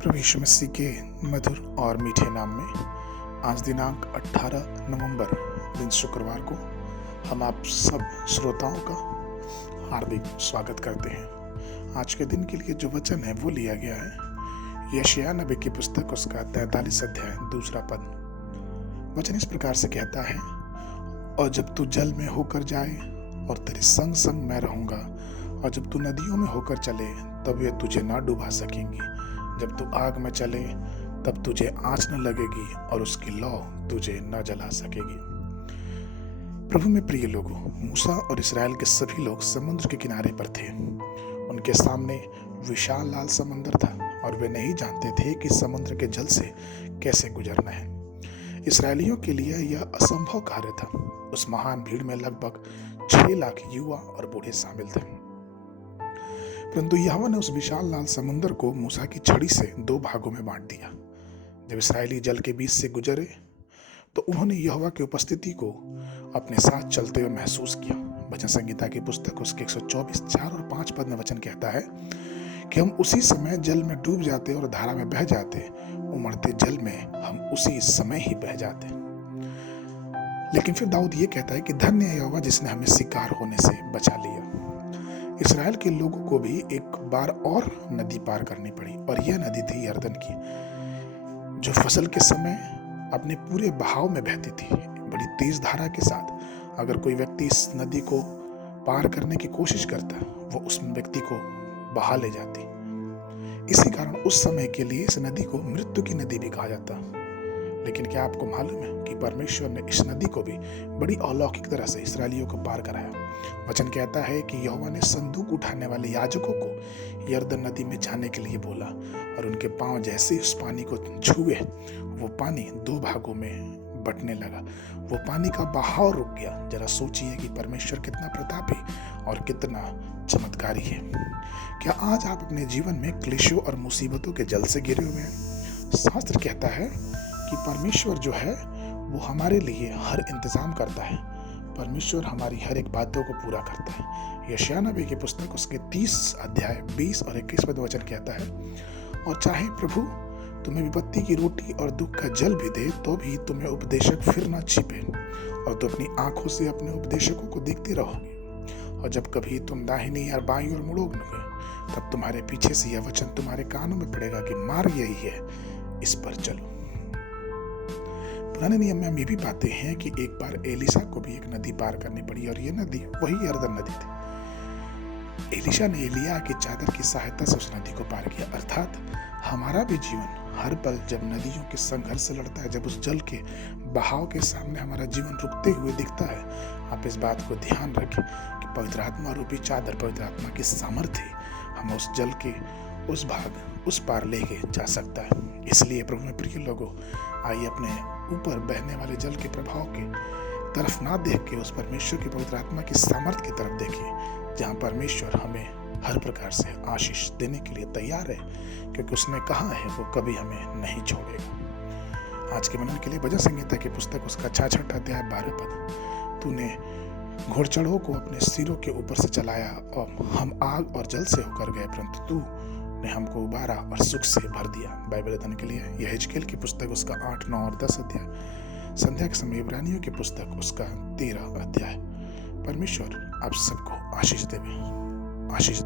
प्रभु यीशु मसीह के मधुर और मीठे नाम में आज दिनांक 18 नवंबर दिन शुक्रवार को हम आप सब श्रोताओं का हार्दिक स्वागत करते हैं। आज के दिन के लिए जो वचन है वो लिया गया है यशायाह नबी की पुस्तक उसका 43 अध्याय 2 पद। वचन इस प्रकार से कहता है, और जब तू जल में होकर जाए और तेरे संग संग मैं रहूंगा, और जब तू नदियों में होकर चले तब वे तुझे ना डुबा सकेंगी। जब तू आग में चले तब तुझे आंच न लगेगी और उसकी लौ तुझे न जला सकेगी। प्रभु में प्रिय लोगों, मूसा और इस्राएल के सभी लोग समुद्र के किनारे पर थे। उनके सामने विशाल लाल समंदर था और वे नहीं जानते थे कि समुद्र के जल से कैसे गुजरना है। इस्राएलियों के लिए यह असंभव कार्य था। उस महान भीड़ में लगभग 6 लाख युवा और बूढ़े शामिल थे, परंतु यहोवा ने उस विशाल लाल समुद्र को मूसा की छड़ी से 2 भागों में बांट दिया। जब इस्राएली जल के बीच से गुजरे तो उन्होंने यहोवा की उपस्थिति को अपने साथ चलते हुए महसूस किया। भजन संहिता की पुस्तक उसके 124 4 और 5 पद में वचन कहता है कि हम उसी समय जल में डूब जाते और धारा में बह जाते, उमड़ते जल में हम उसी समय ही बह जाते। लेकिन फिर दाऊद ये कहता है कि धन्य है यहोवा जिसने हमें शिकार होने से बचा लिया। इस्राएल के लोगों को भी एक बार और नदी पार करनी पड़ी और यह नदी थी यरदन की, जो फसल के समय अपने पूरे बहाव में बहती थी, बड़ी तेज धारा के साथ। अगर कोई व्यक्ति इस नदी को पार करने की कोशिश करता, वो उस व्यक्ति को बहा ले जाती। इसी कारण उस समय के लिए इस नदी को मृत्यु की नदी भी कहा जाता। लेकिन क्या आपको मालूम है कि परमेश्वर ने इस नदी को भी बड़ी अलौकिक तरह से इस्राएलियों को पार कराया। वचन कहता है कि यहोवा ने संदूक उठाने वाले याजकों को यरदन नदी में जाने के लिए बोला, और उनके पांव जैसे उस पानी को छुए वो पानी 2 भागों में बंटने लगा। वो पानी का बहाव रुक गया। जरा सोचिए कि परमेश्वर कितना प्रतापी और कितना चमत्कारी है। क्या आज आप अपने जीवन में क्लेशों और मुसीबतों के जल से घिरे हुए हैं? शास्त्र कहता है कि परमेश्वर जो है वो हमारे लिए हर इंतजाम करता है। परमेश्वर हमारी हर एक बातों को पूरा करता है। यशायाह नबी की पुस्तक उसके 30 अध्याय 20 और 21 पद वचन कहता है, और चाहे प्रभु तुम्हें विपत्ति की रोटी और दुख का जल भी दे तो भी तुम्हें उपदेशक फिर न छिपे, और तुम अपनी आंखों से अपने उपदेशकों को देखते रहोगे। और जब कभी तुम दाहिनी या बाईं ओर मुड़ोगे तब तुम्हारे पीछे से यह वचन तुम्हारे कानों में पड़ेगा कि मार्ग यही है, इस पर चलो। पुराने नियम में हम ये भी पाते हैं कि एक बार एलिशा को भी एक नदी पार करनी पड़ी, और ये नदी वही यरदन नदी थी। एलिशा ने एलिय्याह की चादर की सहायता से उस नदी को पार किया। अर्थात हमारा भी जीवन हर पल जब नदियों के संघर्ष से लड़ता है, जब उस जल के बहाव के सामने हमारा जीवन रुकते हुए दिखता है, आप इस बात को ध्यान रखें कि पवित्र आत्मा रूपी चादर, पवित्र आत्मा की सामर्थ्य हम उस जल के उस पार लेके जा सकता है। इसलिए प्रभु में प्रिय लोगों, आइए अपने ऊपर बहने वाले जल के प्रभाव के तरफ ना देख के उस परमेश्वर की पवित्र आत्मा की सामर्थ्य की तरफ देखें, जहाँ परमेश्वर हमें हर प्रकार से आशीष देने के लिए तैयार है, क्योंकि उसने कहा है वो कभी हमें नहीं छोड़ेगा। आज के मनन के लिए भजन संहिता की पुस्तक उसका 66 अध्याय 12 पद। तूने घोड़चढ़ों को अपने सिरों के ऊपर से चलाया और हम आग और जल से होकर गए, परंतु तू ने हमको उबारा और सुख से भर दिया। बाइबल अध्ययन के लिए यहेजकेल की पुस्तक उसका 8, 9 और 10 अध्याय। संध्या के समय इब्रानियों की पुस्तक उसका 13 अध्याय। परमेश्वर आप सबको आशीष देवे। आशीष